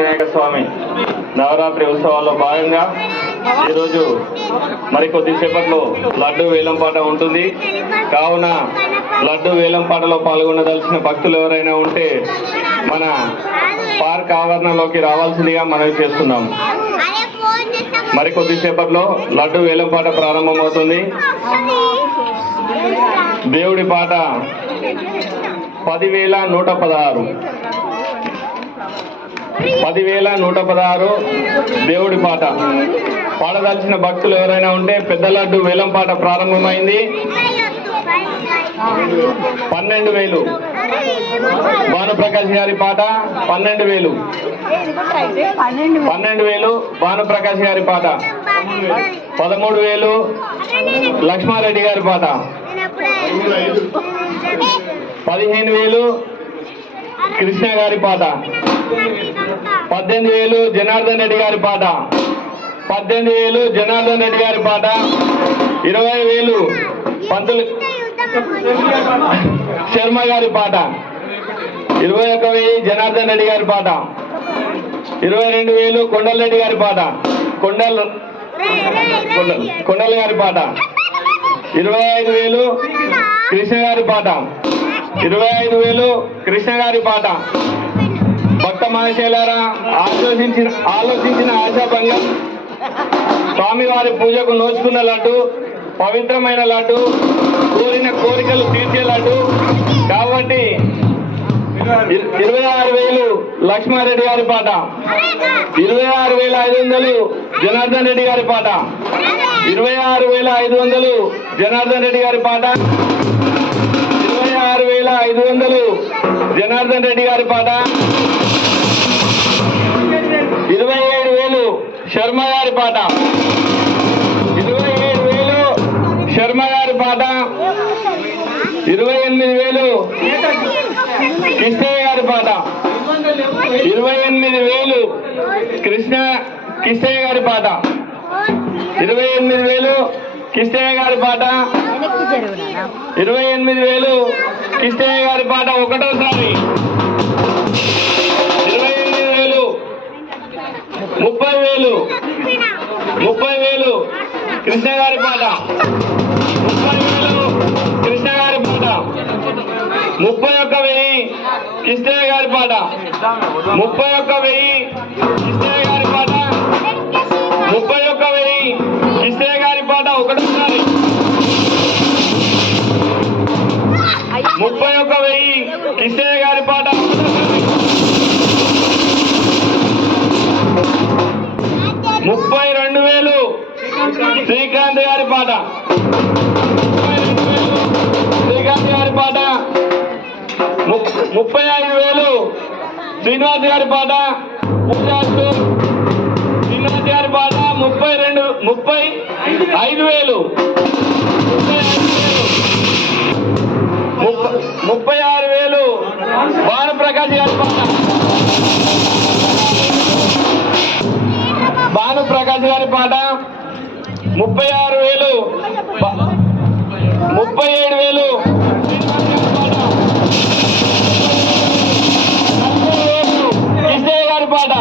వినాయక స్వామి నవరాత్రి ఉత్సవాల్లో భాగంగా ఈరోజు మరి కొద్దిసేపట్లో లడ్డు వేలం పాట ఉంటుంది. కావున లడ్డు వేలం పాటలో పాల్గొనదలిచిన భక్తులు ఎవరైనా ఉంటే మన పార్క్ ఆవరణలోకి రావాల్సిందిగా మనవి చేస్తున్నాం. మరి కొద్దిసేపట్లో లడ్డు వేలం పాట ప్రారంభమవుతుంది. దేవుడి పాట పదివేల నూట పదహారు. పదివేల నూట పదహారు దేవుడి పాట. పాడదలిచిన భక్తులు ఎవరైనా ఉంటే పెద్ద లడ్డు వేలం పాట ప్రారంభమైంది. పన్నెండు వేలు. భానుప్రకాష్ గారి పాట పన్నెండు వేలు. పన్నెండు వేలు భానుప్రకాష్ గారి పాట పదమూడు వేలు లక్ష్మారెడ్డి గారి పాట పదిహేను వేలు కృష్ణ గారి పాట పద్దెనిమిది వేలు జనార్దన్ రెడ్డి గారి పాట. పద్దెనిమిది వేలు జనార్దన్ రెడ్డి గారి పాట. ఇరవై వేలు పంతులు శర్మ గారి పాట. ఇరవై ఒక్క వెయ్యి జనార్దన్ రెడ్డి గారి పాట. ఇరవై రెండు వేలు కొండలరెడ్డి గారి పాట. కొండల్ కొండల్ కొండల గారి పాట. ఇరవై ఐదు వేలు కృష్ణ గారి పాట. ఇరవై ఐదు వేలు కృష్ణ గారి పాట. భక్త ఆలోచించిన ఆలోచించిన ఆశాభంగం. స్వామివారి పూజకు నోచుకున్న లడ్డు పవిత్రమైన లడ్డు కోరిన కోరికలు తీర్చే లడ్డు. కాబట్టి ఇరవై ఆరు వేలు లక్ష్మారెడ్డి గారి పాట. ఇరవై ఆరు వేల ఐదు వందలు జనార్దన్ రెడ్డి గారి పాట. ఇరవై ఆరు వేల ఐదు వందలు జనార్దన్ రెడ్డి గారి పాట. ఇరవై ఆరు వేల ఐదు వందలు జనార్దన్ రెడ్డి గారి పాట. శర్మ గారి పాట. ఇరవై ఏడు వేలు. శర్మ గారి పాట. ఇరవై ఎనిమిది వేలు. కిష్టయ్య గారి పాట. ఇరవై ఎనిమిది వేలు. కృష్ణ కిష్టయ్య గారి పాట. ఇరవై ఎనిమిది వేలు. కిష్టయ్య గారి పాట. ఇరవై ఎనిమిది వేలు. కిష్టయ్య గారి పాట ఒకటోసారి. ముప్పై వేలు. ముప్పై వేలు. కృష్ణ గారి పాట. ముప్పై వేలు. కృష్ణ గారి పాట. ముప్పై ఒక్క వెయ్యి కృష్ణయ్య గారి పాట. ముప్పై ఒక్క వెయ్యి శ్రీకాంత్ గారి పాట. ముప్పై ఐదు వేలు. శ్రీనివాస్ గారి పాట. శ్రీనివాస్ గారి పాట ముప్పై రెండు ముప్పై ఐదు వేలు. ముప్పై ముప్పై ఆరు వేలు. భానుప్రకాష్ గారి పాట. భానుప్రకాష్ గారి పాట. ముప్పై ముప్పై ఏడు వేలు. నలభై గారి పాట.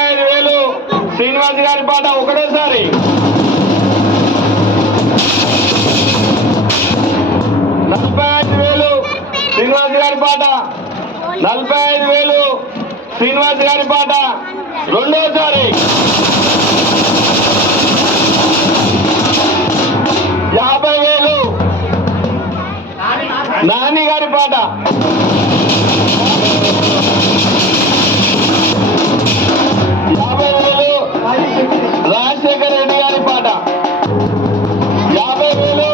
ఐదు వేలు. శ్రీనివాస్ గారి పాట ఒకటేసారి. నలభై ఐదు వేలు. శ్రీనివాస్ గారి పాట. నలభై ఐదు వేలు. శ్రీనివాస్ గారి పాట. రెండోసారి. యాభై వేలు. నాని గారి పాట. రాజశేఖర రెడ్డి గారి పాట. యాభై వేలు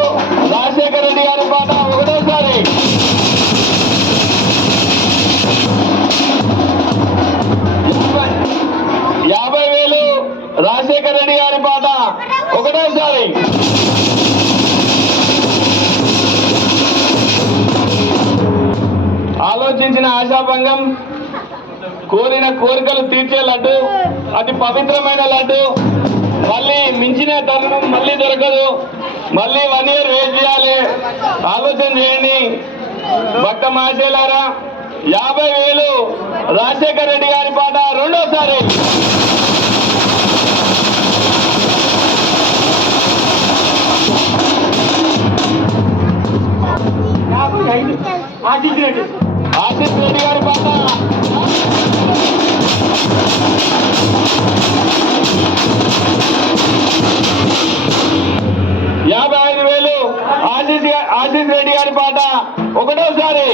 రాజశేఖర రెడ్డి గారి పాట ఒకటోసారి. యాభై వేలు రాజశేఖర రెడ్డి గారి పాట ఒకటోసారి. ఆలోచించిన ఆశాభంగం కోరిన కోరికలు తీర్చే లడ్డు అతి పవిత్రమైన లడ్డు మళ్ళీ మించిన తరుణం మళ్ళీ దొరకదు. మళ్ళీ వన్ ఇయర్ వెయిట్ చేయాలి. ఆలోచన చేయండి. భక్త మహాశయులారా యాభై వేలు రాజశేఖర రెడ్డి గారి పాట రెండోసారి. ఆశీష్ రెడ్డి గారి పాట. ఆశీష్ రెడ్డి గారి పాట ఒకటోసారి.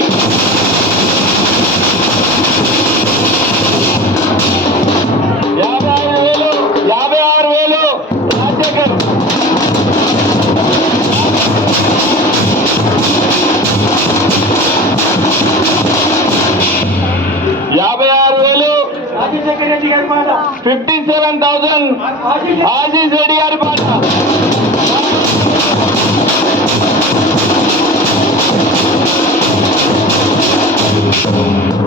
యాభై ఆరు వేలు fifty seven thousand. Ashish Reddy గారి పాట. সমান